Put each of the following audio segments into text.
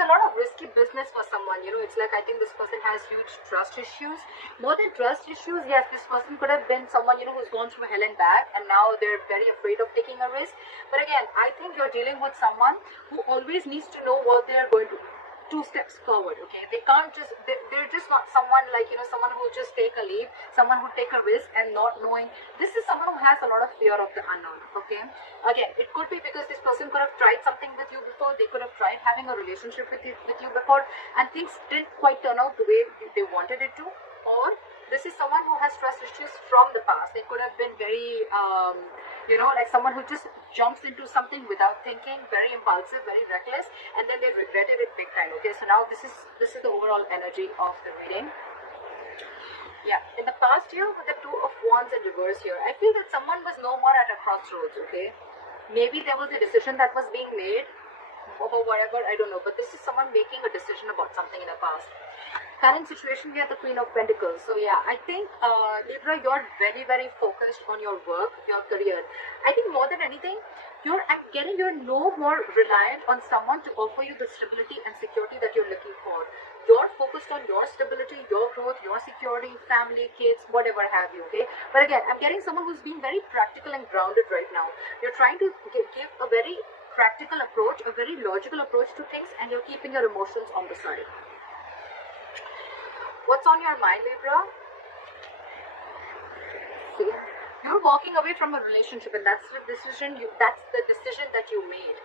a lot of risky business for someone. It's like, I think this person has huge trust issues. More than trust issues, yes, this person could have been someone, who's gone through hell and back, and now they're very afraid of taking a risk. But again, I think you're dealing with someone who always needs to know what they're going to do. Two steps forward. Okay, they can't just, they're just not someone like, someone who just take a leap, someone who take a risk and not knowing. This is someone who has a lot of fear of the unknown. Okay, again, it could be because this person could have tried something with you before. They could have tried having a relationship with you before, and things didn't quite turn out the way they wanted it to. Or this is someone who has trust issues from the past. They could have been very like someone who just jumps into something without thinking, very impulsive, very reckless, and then they regretted it big time. Okay, so now this is the overall energy of the reading. Yeah, in the past year with the Two of Wands in reverse here, I feel that someone was no more at a crossroads. Okay, maybe there was a decision that was being made or whatever, I don't know, but this is someone making a decision about something in the past. Current situation, we have the Queen of Pentacles. So yeah, I think Libra, you're very, very focused on your work, your career. I think more than anything, you're no more reliant on someone to offer you the stability and security that you're looking for. You're focused on your stability, your growth, your security, family, kids, whatever have you. Okay, but again, I'm getting someone who's being very practical and grounded right now. You're trying to give a very practical approach, a very logical approach to things, and you're keeping your emotions on the side. What's on your mind, Libra? See, you're walking away from a relationship, and that's the decision that you made.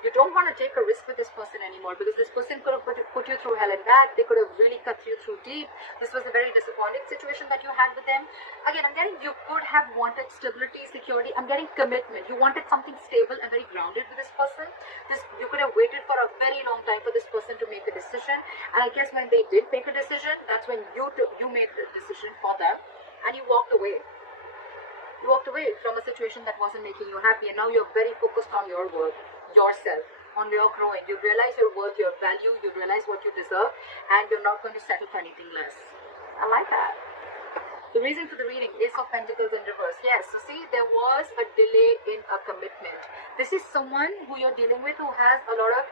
You don't want to take a risk with this person anymore, because this person could have put you through hell and back. They could have really cut you through deep. This was a very disappointing situation that you had with them. Again, I'm getting you could have wanted stability, security. I'm getting commitment. You wanted something stable and very grounded with this person. You could have waited for a very long time for this person to make a decision. And I guess when they did make a decision, that's when you made the decision for them, and you walked away. You walked away from a situation that wasn't making you happy, and now you're very focused on your work, yourself, on your growing. You realize your worth, your value, you realize what you deserve, and you're not going to settle for anything less. I like that. The reason for the reading, Ace of Pentacles in reverse. Yes, so see, there was a delay in a commitment. This is someone who you're dealing with who has a lot of,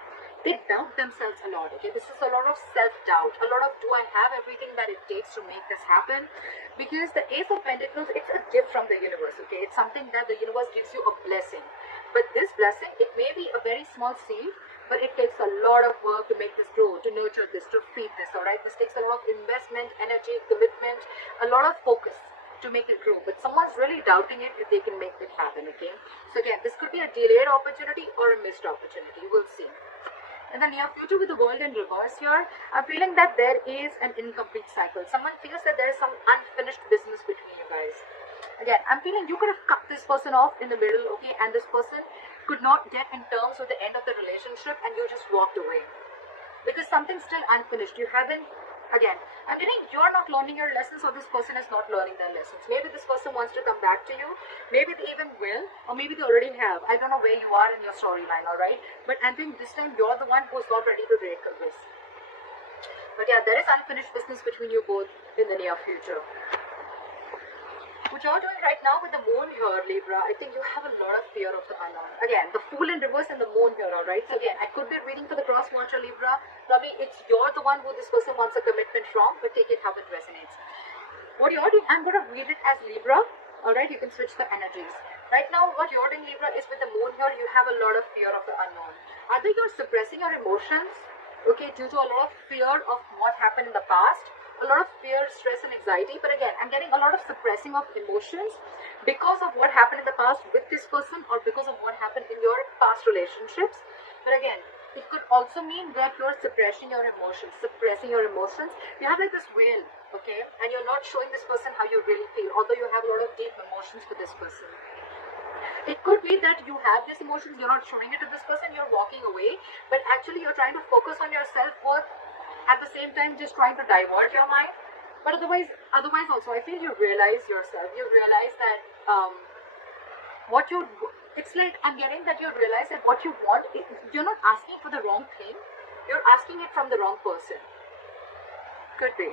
they doubt themselves a lot. Okay, this is a lot of self-doubt, a lot of, do I have everything that it takes to make this happen? Because the Ace of Pentacles, it's a gift from the universe. Okay, it's something that the universe gives you, a blessing. But this blessing, it may be a very small seed, but it takes a lot of work to make this grow, to nurture this, to feed this. All right, this takes a lot of investment, energy, commitment, a lot of focus to make it grow. But someone's really doubting it if they can make it happen. Okay, so again, this could be a delayed opportunity or a missed opportunity. We'll see. In the near future, with the world in reverse here, I'm feeling that there is an incomplete cycle. Someone feels that there is some unfinished business between you guys. Again, I'm feeling you could have cut this person off in the middle, okay, and this person could not get in terms with the end of the relationship, and you just walked away. Because something's still unfinished. You haven't, again, I'm getting you're not learning your lessons, or this person is not learning their lessons. Maybe this person wants to come back to you. Maybe they even will, or maybe they already have. I don't know where you are in your storyline, alright? But I think this time you're the one who's not ready to break a risk. But yeah, there is unfinished business between you both in the near future. What you're doing right now with the moon here, Libra, I think you have a lot of fear of the unknown. Again, the Fool in reverse and the moon here, alright? So again, I could be reading for the cross watcher, Libra. Probably you're the one who this person wants a commitment from, but take it how it resonates. What you're doing, I'm going to read it as Libra, alright? You can switch the energies. Right now, what you're doing, Libra, is with the moon here, you have a lot of fear of the unknown. Either you're suppressing your emotions, okay, due to a lot of fear of what happened in the past, a lot of fear, stress, and anxiety. But again, I'm getting a lot of suppressing of emotions because of what happened in the past with this person, or because of what happened in your past relationships. But again, it could also mean that you're suppressing your emotions. You have like this veil, okay, and you're not showing this person how you really feel, although you have a lot of deep emotions for this person. It could be that you have these emotions, you're not showing it to this person, you're walking away, but actually you're trying to focus on your self-worth, at the same time just trying to divert your mind. But otherwise also, I feel you realize yourself. You realize that it's like, I'm getting that you realize that what you want, you're not asking for the wrong thing. You're asking it from the wrong person. Could be.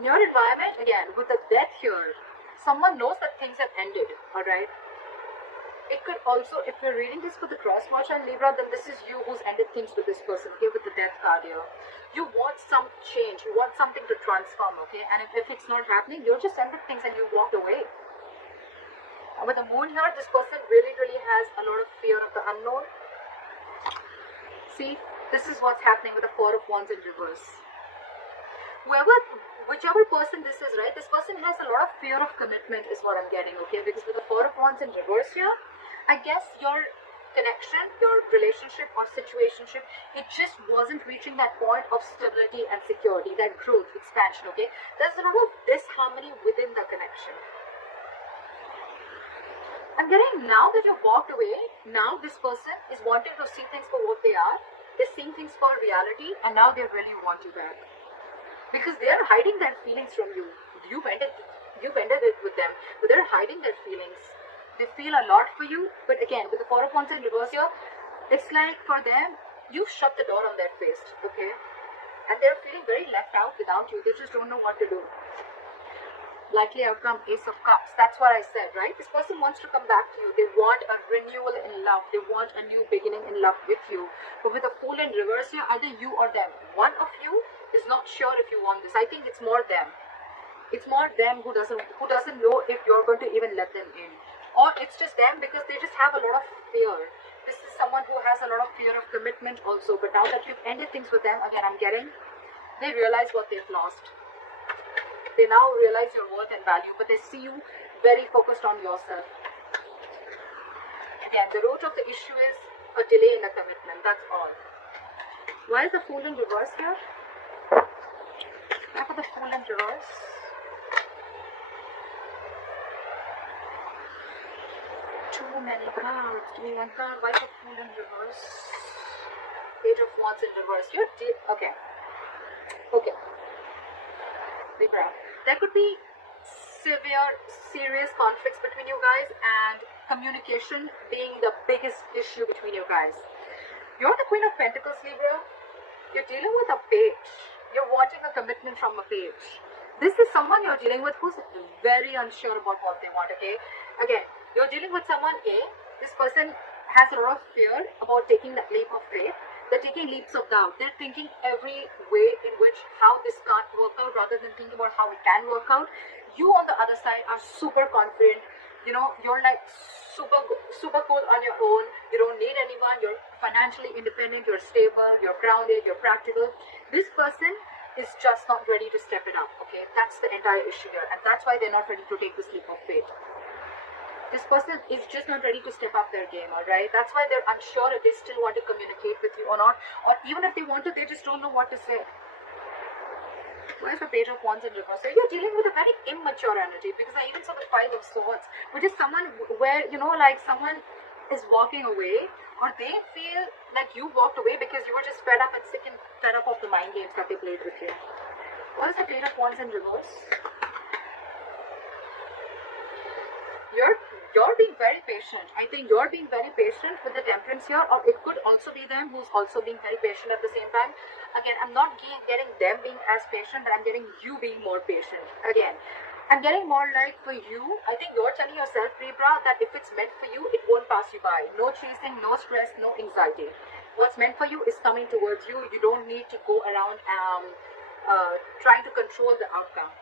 In your environment, again, with the death here, someone knows that things have ended, alright? It could also, if you're reading this for the cross watch and Libra, then this is you who's ended things with this person, okay, with the death card here. You want some change, you want something to transform, okay, and if it's not happening, you're just ended things and you walked away. And with the moon here, this person really has a lot of fear of the unknown. See, this is what's happening with the Four of Wands in reverse. Whichever person this is, right, this person has a lot of fear of commitment is what I'm getting, okay, because with the Four of Wands in reverse here, I guess your connection, your relationship or situationship, it just wasn't reaching that point of stability and security, that growth, expansion, okay. There's a lot of disharmony within the connection. I'm getting, now that you've walked away, now this person is wanting to see things for what they are. They're seeing things for reality, and now they really want you back. Because they are hiding their feelings from you. You've ended it with them, but they're hiding their feelings. They feel a lot for you, but again, with the Four of Wands in reverse here, it's like for them, you've shut the door on their face, okay? And they're feeling very left out without you. They just don't know what to do. Likely outcome, Ace of Cups. That's what I said, right? This person wants to come back to you. They want a renewal in love. They want a new beginning in love with you. But with the Fool in reverse here, either you or them. One of you is not sure if you want this. I think it's more them. It's more them who doesn't know if you're going to even let them in. Or it's just them because they just have a lot of fear. This is someone who has a lot of fear of commitment also. But now that you've ended things with them, again, I'm getting, they realize what they've lost. They now realize your worth and value, but they see you very focused on yourself. Again, the root of the issue is a delay in a commitment. That's all. Why is the Fool in reverse here? Why for the Fool in reverse? Too many cards. Give me one card. Why the Fool in reverse? Page of Wands in reverse. You're okay. Okay. Libra. There could be serious conflicts between you guys, and communication being the biggest issue between you guys. You're the Queen of Pentacles, Libra. You're dealing with a page. You're wanting a commitment from a page. This is someone you're dealing with who's very unsure about what they want, okay? Again, you're dealing with someone, this person has a lot of fear about taking that leap of faith. They're taking leaps of doubt. They're thinking every way in which how this can't work out rather than thinking about how it can work out. You on the other side are super confident. You know, you're like super cool on your own. You don't need anyone. You're financially independent. You're stable. You're grounded. You're practical. This person is just not ready to step it up. Okay, that's the entire issue here, and that's why they're not ready to take this leap of faith. This person is just not ready to step up their game, alright? That's why they're unsure if they still want to communicate with you or not. Or even if they want to, they just don't know what to say. Where's the Page of Wands in reverse? So you're dealing with a very immature energy, because I even saw the Five of Swords, which is someone where, you know, like someone is walking away, or they feel like you walked away because you were just fed up and sick and fed up of the mind games that they played with you. What is the Page of Wands in reverse? You're being very patient. I think you're being very patient with the Temperance here, or it could also be them who's also being very patient at the same time. Again, I'm not getting them being as patient, but I'm getting you being more patient. Again, I'm getting more like for you, I think you're telling yourself, Libra, that if it's meant for you, it won't pass you by. No chasing, no stress, no anxiety. What's meant for you is coming towards you. You don't need to go around trying to control the outcome.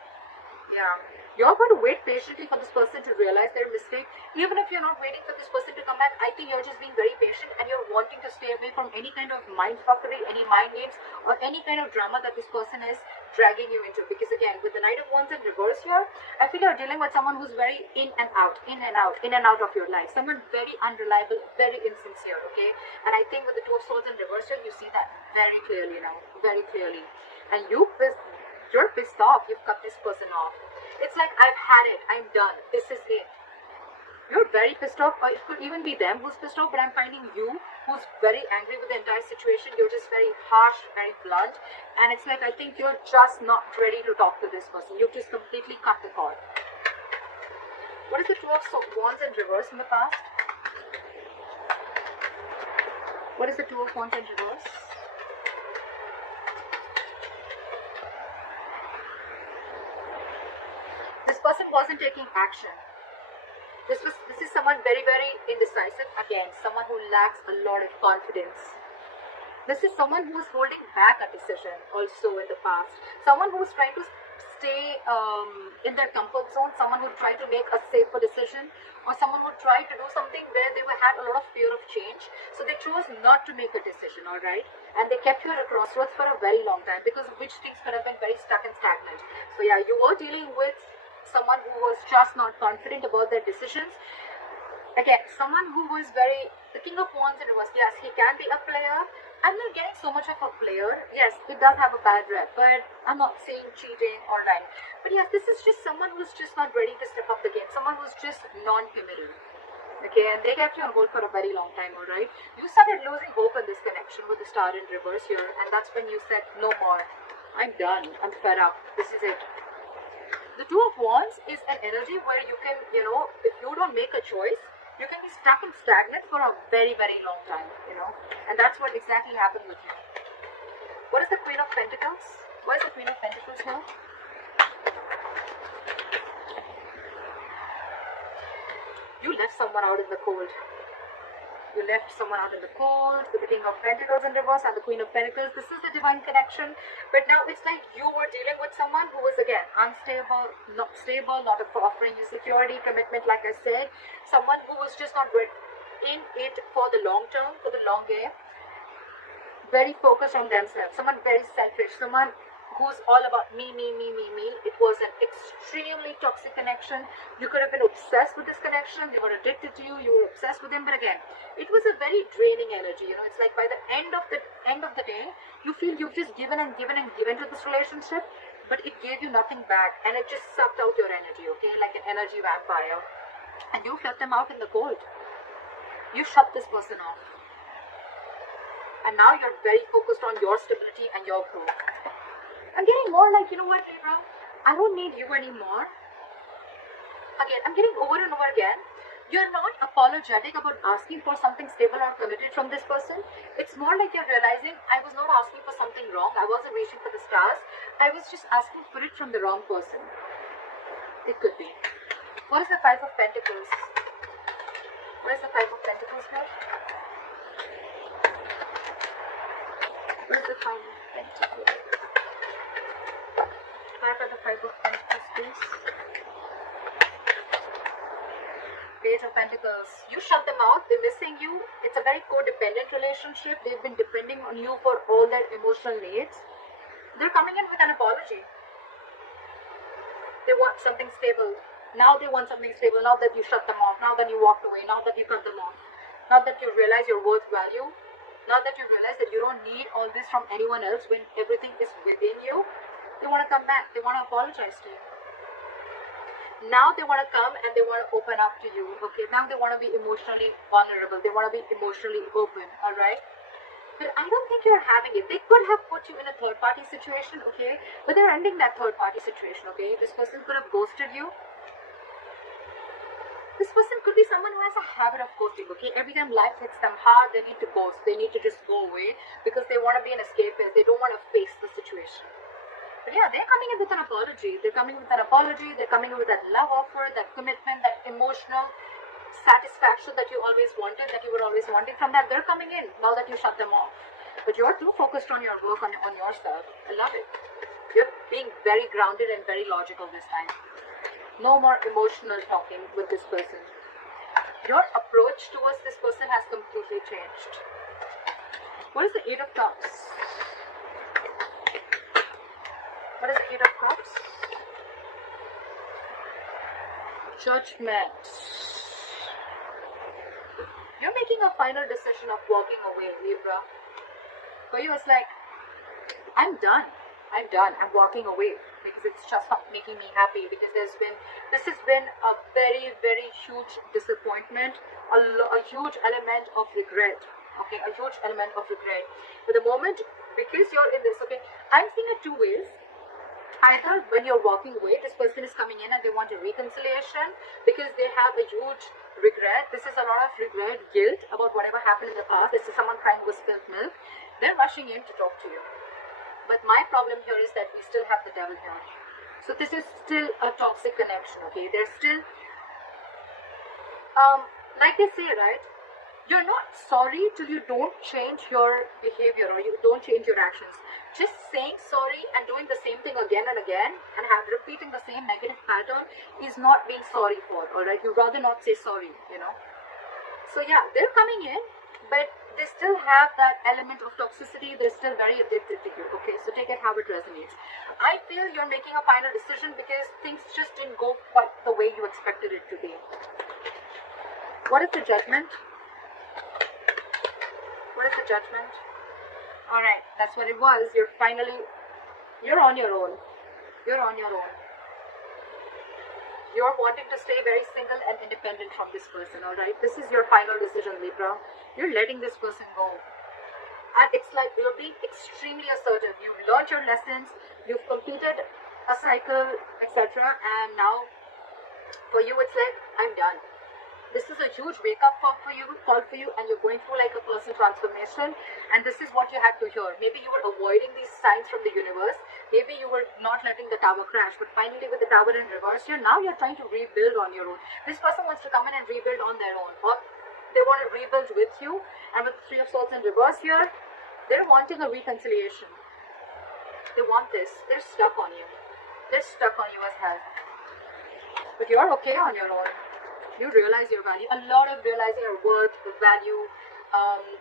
Yeah, you're going to wait patiently for this person to realize their mistake. Even if you're not waiting for this person to come back, I think you're just being very patient and you're wanting to stay away from any kind of mind fuckery, any mind games, or any kind of drama that this person is dragging you into. Because again, with the Knight of Wands in reverse here, I feel you're dealing with someone who's very in and out of your life. Someone very unreliable, very insincere, okay? And I think with the Two of Swords in reverse here, you see that very clearly now, very clearly. And you're pissed off. You've cut this person off. It's like, I've had it. I'm done. This is it. You're very pissed off, or it could even be them who's pissed off, but I'm finding you who's very angry with the entire situation. You're just very harsh, very blunt, and it's like, I think you're just not ready to talk to this person. You've just completely cut the cord. What is the Two of Wands in reverse in the past? What is the Two of Wands in reverse? This person wasn't taking action. This is someone very, very indecisive. Again, someone who lacks a lot of confidence. This is someone who is holding back a decision also in the past. Someone who is trying to stay in their comfort zone. Someone who tried to make a safer decision, or someone who tried to do something where they had a lot of fear of change. So they chose not to make a decision, all right? And they kept you at a crossroads for a very long time, because of which things could have been very stuck and stagnant. So yeah, you were dealing with someone who was just not confident about their decisions. Again, someone who was very, the King of Wands in reverse. Yes, he can be a player. I'm not getting so much of a player. Yes, it does have a bad rep, but I'm not saying cheating or lying. But yes, this is just someone who's just not ready to step up the game. Someone who's just non-committal. Okay, and they kept you on hold for a very long time, alright? You started losing hope in this connection with the star in reverse here, and that's when you said, no more. I'm done. I'm fed up. This is it. The Two of Wands is an energy where you can, if you don't make a choice, you can be stuck and stagnant for a very, very long time, and that's what exactly happened with you. What is the Queen of Pentacles? Why is the Queen of Pentacles here? You left someone out in the cold. You left someone out in the cold with the King of Pentacles in reverse and the Queen of Pentacles. This is the divine connection. But now it's like you were dealing with someone who was, again, unstable, not stable, not offering you security, commitment, like I said. Someone who was just not in it for the long term, for the long game. Very focused on themselves. Someone very selfish. Someone who's all about me. It was an extremely toxic connection. You could have been obsessed with this connection. They were addicted to you. You were obsessed with them. But again, it was a very draining energy. It's like by the end of the day, you feel you've just given and given and given to this relationship, but it gave you nothing back, and it just sucked out your energy. Okay, like an energy vampire, and you left them out in the cold. You shut this person off, and now you're very focused on your stability and your growth. I'm getting more like, you know what, Libra? I don't need you anymore. Again, I'm getting over and over again. You're not apologetic about asking for something stable or committed from this person. It's more like you're realizing, I was not asking for something wrong. I wasn't reaching for the stars. I was just asking for it from the wrong person. It could be. What is the Five of Pentacles? What is the Five of Pentacles here? What is the Five of Pentacles? The Five of Pentacles, please. Page of Pentacles. You shut them out. They're missing you. It's a very codependent relationship. They've been depending on you for all their emotional needs. They're coming in with an apology. They want something stable. Now they want something stable. Now that you shut them off. Now that you walked away. Now that you cut them off. Now that you realize your worth value. Now that you realize that you don't need all this from anyone else when everything is within you. They want to come back. They want to apologize to you. Now they want to come and they want to open up to you. Okay, now they want to be emotionally vulnerable. They want to be emotionally open. Alright? But I don't think you're having it. They could have put you in a third party situation. Okay? But they're ending that third party situation. Okay? This person could have ghosted you. This person could be someone who has a habit of ghosting. Okay? Every time life hits them hard, they need to ghost. They need to just go away because they want to be an escapist. They don't want to face the situation. But yeah, they're coming in with an apology. They're coming with an apology. They're coming in with that love offer, that commitment, that emotional satisfaction that you always wanted, that you were always wanting from that. They're coming in now that you shut them off. But you're too focused on your work, on yourself. I love it. You're being very grounded and very logical this time. No more emotional talking with this person. Your approach towards this person has completely changed. What is the Eight of Cups? What is the Eight of Cups? Judgment. You're making a final decision of walking away, Libra. For you, it's like, I'm done. I'm walking away because it's just not making me happy. Because this has been a very, very huge disappointment, a huge element of regret. Okay, a huge element of regret. But the moment, because you're in this, okay, I'm seeing it two ways. Either when you're walking away, this person is coming in and they want a reconciliation because they have a huge regret. This is a lot of regret, guilt about whatever happened in the past. This is someone crying with spilled milk. They're rushing in to talk to you. But my problem here is that we still have the devil here. So this is still a toxic connection, okay? There's still Like they say, right? You're not sorry till you don't change your behavior or you don't change your actions. Just saying sorry and doing the same thing again and again and repeating the same negative pattern is not being sorry for, alright? You'd rather not say sorry, you know. So yeah, they're coming in, but they still have that element of toxicity. They're still very addicted to you, okay? So take it how it resonates. I feel you're making a final decision because things just didn't go quite the way you expected it to be. What is the judgment? What is the judgment? Alright, that's what it was. You're on your own. You're on your own. You're wanting to stay very single and independent from this person, alright? This is your final decision, Libra. You're letting this person go. And it's like you're being extremely assertive. You've learned your lessons, you've completed a cycle, etc. And now, for you, it's like, I'm done. This is a huge wake-up call for you, and you're going through like a personal transformation, and this is what you had to hear. Maybe you were avoiding these signs from the universe. Maybe you were not letting the tower crash, but finally with the tower in reverse here, now you're trying to rebuild on your own. This person wants to come in and rebuild on their own, or they want to rebuild with you, and with the Three of Swords in reverse here, they're wanting a reconciliation. They want this. They're stuck on you. They're stuck on you as hell. But you're okay on your own. You realize your value, a lot of realizing your worth, value,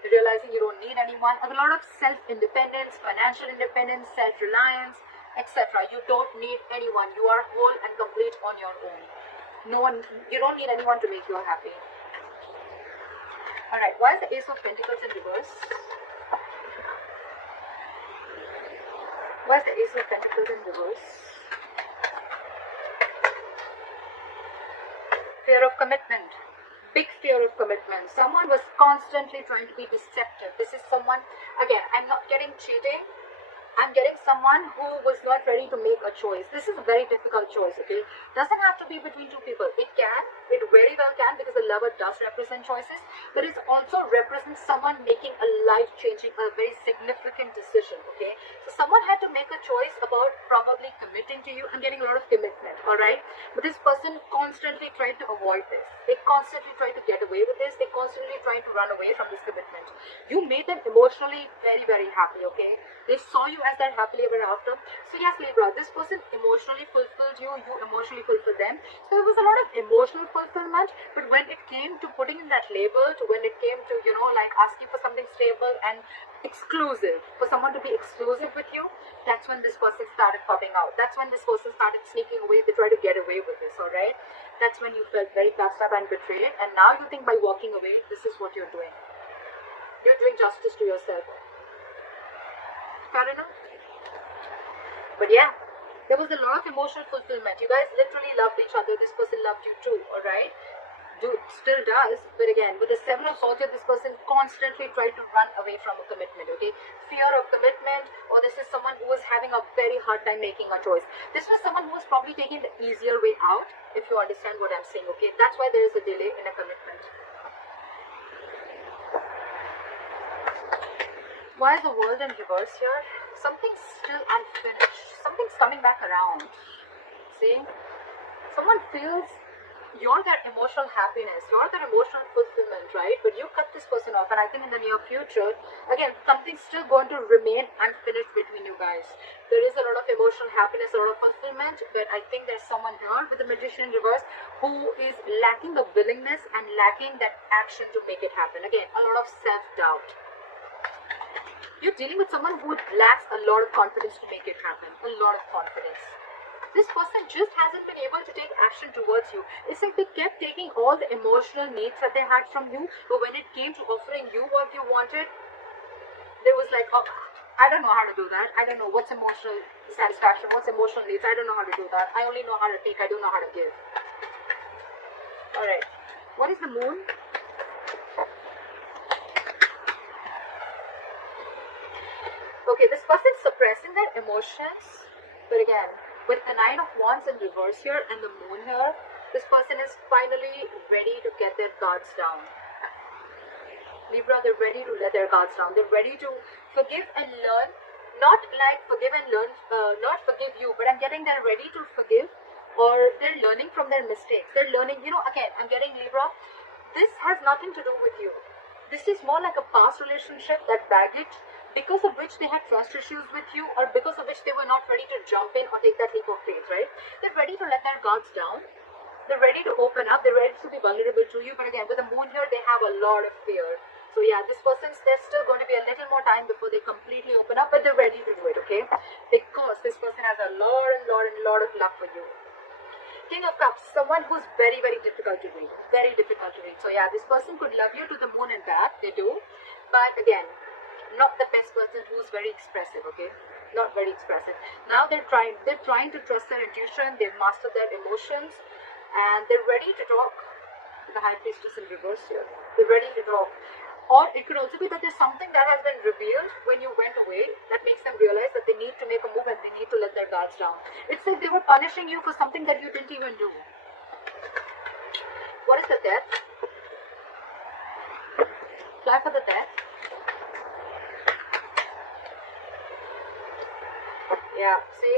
realizing you don't need anyone, a lot of self-independence, financial independence, self-reliance, etc. You don't need anyone. You are whole and complete on your own. You don't need anyone to make you happy. Alright, why is the Ace of Pentacles in reverse? Why is the Ace of Pentacles in reverse? Fear of commitment. Big fear of commitment. Someone was constantly trying to be deceptive. This is someone, again, I'm not getting cheating. I'm getting someone who was not ready to make a choice. This is a very difficult choice, okay? Doesn't have to be between two people. It very well can, because the lover does represent choices, but it also represents someone making a life-changing, a very significant decision, okay? So someone had to make a choice about probably committing to you and getting a lot of commitment, alright? But this person constantly tried to avoid this. They constantly tried to get away with this. They constantly tried to run away from this commitment. You made them emotionally very, very happy, okay? They saw you as that happily ever after. So yes, Libra, this person emotionally fulfilled you, you emotionally fulfilled them. So there was a lot of emotional fulfillment, but when it came to putting in that label, to when it came to, you know, like asking for something stable and exclusive, for someone to be exclusive with you, that's when this person started popping out. That's when this person started sneaking away. They tried to get away with this, alright? That's when you felt very passed up and betrayed, and now you think by walking away, this is what you're doing. You're doing justice to yourself. Fair enough? But yeah, there was a lot of emotional fulfillment. You guys literally loved each other. This person loved you too, alright? Still does, but again, with the Seven of Swords, this person constantly tried to run away from a commitment, okay? Fear of commitment, or this is someone who was having a very hard time making a choice. This was someone who was probably taking the easier way out, if you understand what I'm saying, okay? That's why there is a delay in a commitment. Why is the World in reverse here? Something's still unfinished. Something's coming back around. See? Someone feels you're their emotional happiness, you're their emotional fulfillment, right? But you cut this person off, and I think in the near future, again, something's still going to remain unfinished between you guys. There is a lot of emotional happiness, a lot of fulfillment, but I think there's someone here with the Magician in reverse who is lacking the willingness and lacking that action to make it happen. Again, a lot of self-doubt. You're dealing with someone who lacks a lot of confidence to make it happen. A lot of confidence. This person just hasn't been able to take action towards you. It's like they kept taking all the emotional needs that they had from you, but when it came to offering you what you wanted, there was like, oh, I don't know how to do that. I don't know what's emotional satisfaction, what's emotional needs. I don't know how to do that. I only know how to take. I don't know how to give. Alright. What is the Moon? Okay, this person's suppressing their emotions, but again, with the Nine of Wands in reverse here and the Moon here, this person is finally ready to get their guards down. Libra, they're ready to let their guards down. They're ready to forgive and learn. Not like forgive and learn, not forgive you, but I'm getting they're ready to forgive, or they're learning from their mistakes. They're learning, you know, again, I'm getting Libra, This has nothing to do with you. This is more like a past relationship, that baggage, because of which they had trust issues with you, or because of which they were not ready to jump in or take that leap of faith, right? They're ready to let their guards down. They're ready to open up. They're ready to be vulnerable to you. But again, with the moon here, they have a lot of fear. So yeah, this person's, there's still going to be a little more time before they completely open up, but they're ready to do it, okay? Because this person has a lot of love for you. King of Cups, someone who's very, very difficult to read. Very difficult to read. So yeah, this person could love you to the moon and back. They do. But again, not the best person who's very expressive, okay? Not very expressive. Now they're trying to trust their intuition. They've mastered their emotions. And they're ready to talk. The High Priestess in reverse here. They're ready to talk. Or it could also be that there's something that has been revealed when you went away that makes them realize that they need to make a move and they need to let their guards down. It's like they were punishing you for something that you didn't even do. What is the Death? Fly for the Death. Yeah, see,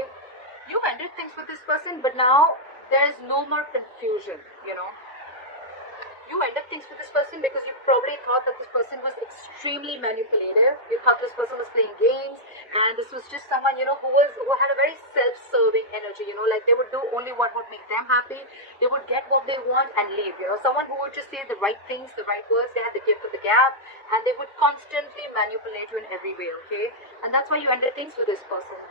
you ended things with this person, but now there's no more confusion, you know. You ended things with this person because you probably thought that this person was extremely manipulative. You thought this person was playing games, and this was just someone, you know, who had a very self-serving energy, you know, like they would do only what would make them happy. They would get what they want and leave, you know. Someone who would just say the right things, the right words. They had the gift of the gab, and they would constantly manipulate you in every way, okay? And that's why you ended things with this person.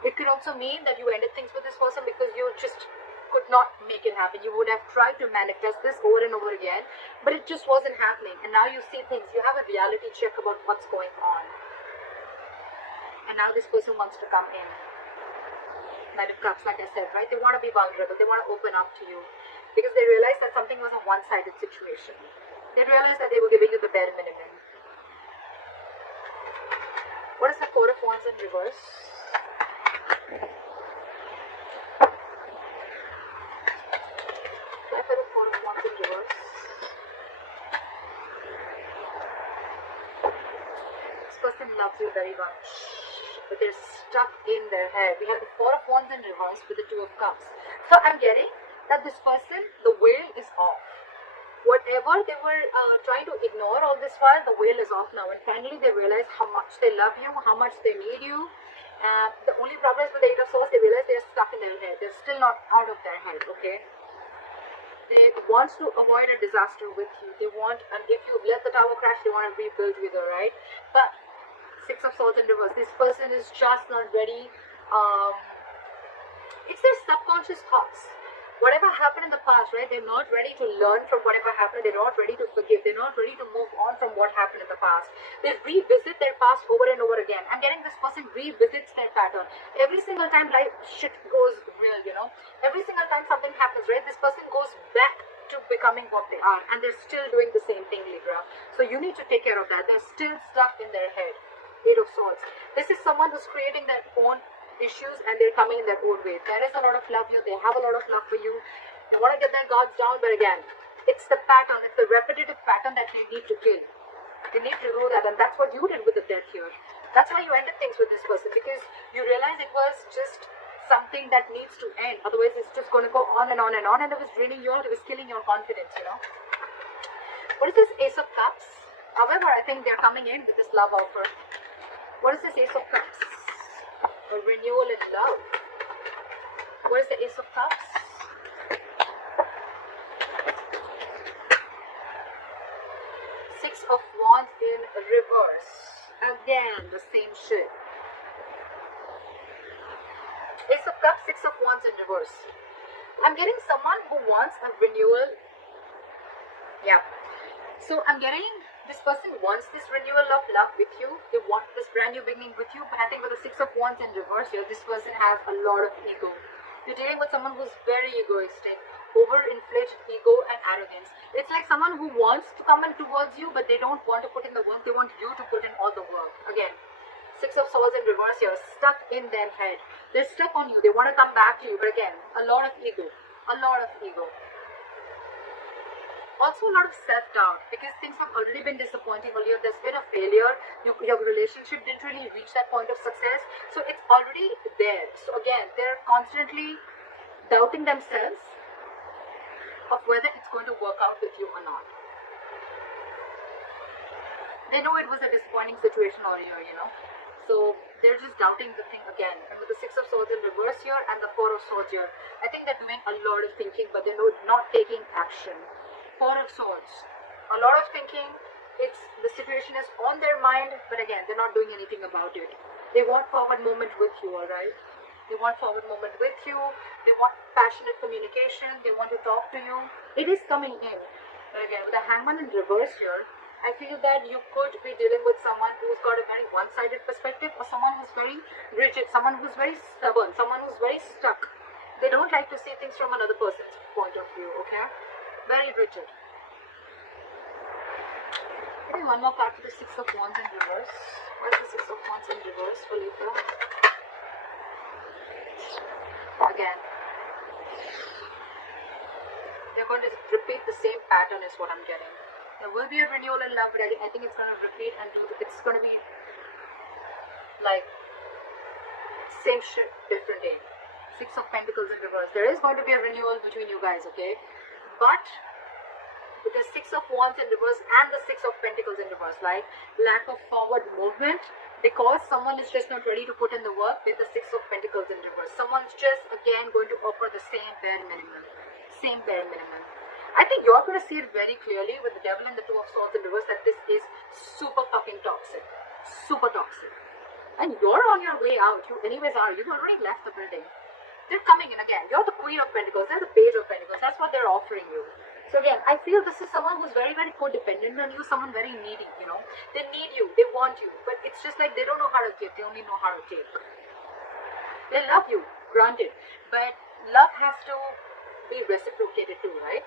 It could also mean that you ended things with this person because you just could not make it happen. You would have tried to manifest this over and over again, but it just wasn't happening. And now you see things. You have a reality check about what's going on. And now this person wants to come in. Knight of Cups, like I said, right? They want to be vulnerable. They want to open up to you because they realize that something was a one-sided situation. They realize that they were giving you the bare minimum. What is the Four of Wands in reverse? For the Four of Wands in reverse. This person loves you very much, but they're stuck in their head. We have the Four of Wands in reverse with the Two of Cups. So I'm getting that this person, the will is off. Whatever they were trying to ignore all this while, the will is off now. And finally they realize how much they love you, how much they need you. The only problem is with the Eight of Swords, they realize they're stuck in their head. They're still not out of their head, okay? They want to avoid a disaster with you. They want, and if you've let the tower crash, they want to rebuild with you, right? But Six of Swords in reverse. This person is just not ready. It's their subconscious thoughts. Whatever happened in the past, right? They're not ready to learn from whatever happened. They're not ready to forgive. They're not ready to move on from what happened in the past. They revisit their past over and over again. I'm getting this person revisits their pattern. Every single time life shit goes real, you know. Every single time something happens, right? This person goes back to becoming what they are. And they're still doing the same thing, Libra. So you need to take care of that. They're still stuck in their head. Eight of Swords. This is someone who's creating their own issues and they're coming in their own way. There is a lot of love here. They have a lot of love for you. They want to get their guards down, but again, it's the pattern. It's the repetitive pattern that they need to kill. They need to do that, and that's what you did with the Death here. That's why you ended things with this person, because you realized it was just something that needs to end. Otherwise, it's just going to go on and on and on, and it was draining you out. It was killing your confidence, you know. What is this Ace of Cups? However, I think they're coming in with this love offer. What is this Ace of Cups? A renewal in love. What is the Ace of Cups? Six of Wands in reverse. Again, the same shit. Ace of Cups, Six of Wands in reverse. I'm getting someone who wants a renewal. Yeah. So I'm getting this person wants this renewal of love with you. They want this brand new beginning with you. But I think with the Six of Wands in reverse here, this person has a lot of ego. You're dealing with someone who's very egoistic, overinflated ego and arrogance. It's like someone who wants to come in towards you, but they don't want to put in the work. They want you to put in all the work. Again, Six of Swords in reverse here, stuck in their head. They're stuck on you. They want to come back to you, but again, a lot of ego. A lot of ego. Also a lot of self-doubt, because things have already been disappointing earlier. There's been a failure. Your relationship didn't really reach that point of success. So it's already there. So again, they're constantly doubting themselves. of whether it's going to work out with you or not. They know it was a disappointing situation earlier, you know. So they're just doubting the thing again. And with the Six of Swords in reverse here and the Four of Swords here, I think they're doing a lot of thinking, but they're not taking action. Four of Swords, a lot of thinking. It's the situation is on their mind, but again, they're not doing anything about it. They want forward movement with you, all right? They want forward movement with you. They want passionate communication. They want to talk to you. It is coming in. But again, with the Hangman in reverse here, I feel that you could be dealing with someone who's got a very one-sided perspective, or someone who's very rigid, someone who's very stubborn, someone who's very stuck. They don't like to see things from another person's point of view, okay? Very rigid. Maybe one more card for the Six of Wands in reverse. What's the Six of Wands in reverse for Libra? Again, they're going to repeat the same pattern is what I'm getting. There will be a renewal in love, but I think it's going to repeat and it's going to be like same shit, different day. Six of Pentacles in reverse. There is going to be a renewal between you guys, okay? But with the Six of Wands in reverse and the Six of Pentacles in reverse, like lack of forward movement, because someone is just not ready to put in the work with the Six of Pentacles in reverse. Someone's just again going to offer the same bare minimum. Same bare minimum. I think you're going to see it very clearly with the Devil and the Two of Swords in reverse that this is super fucking toxic. Super toxic. And you're on your way out. You anyways are. You've already left the building. They're coming in again. You're the Queen of Pentacles. They're the Page of Pentacles. That's what they're offering you. So again, I feel this is someone who's very, very codependent on you. Someone very needy, you know. They need you. They want you. But it's just like they don't know how to give. They only know how to take. They love you. Granted. But love has to be reciprocated too, right?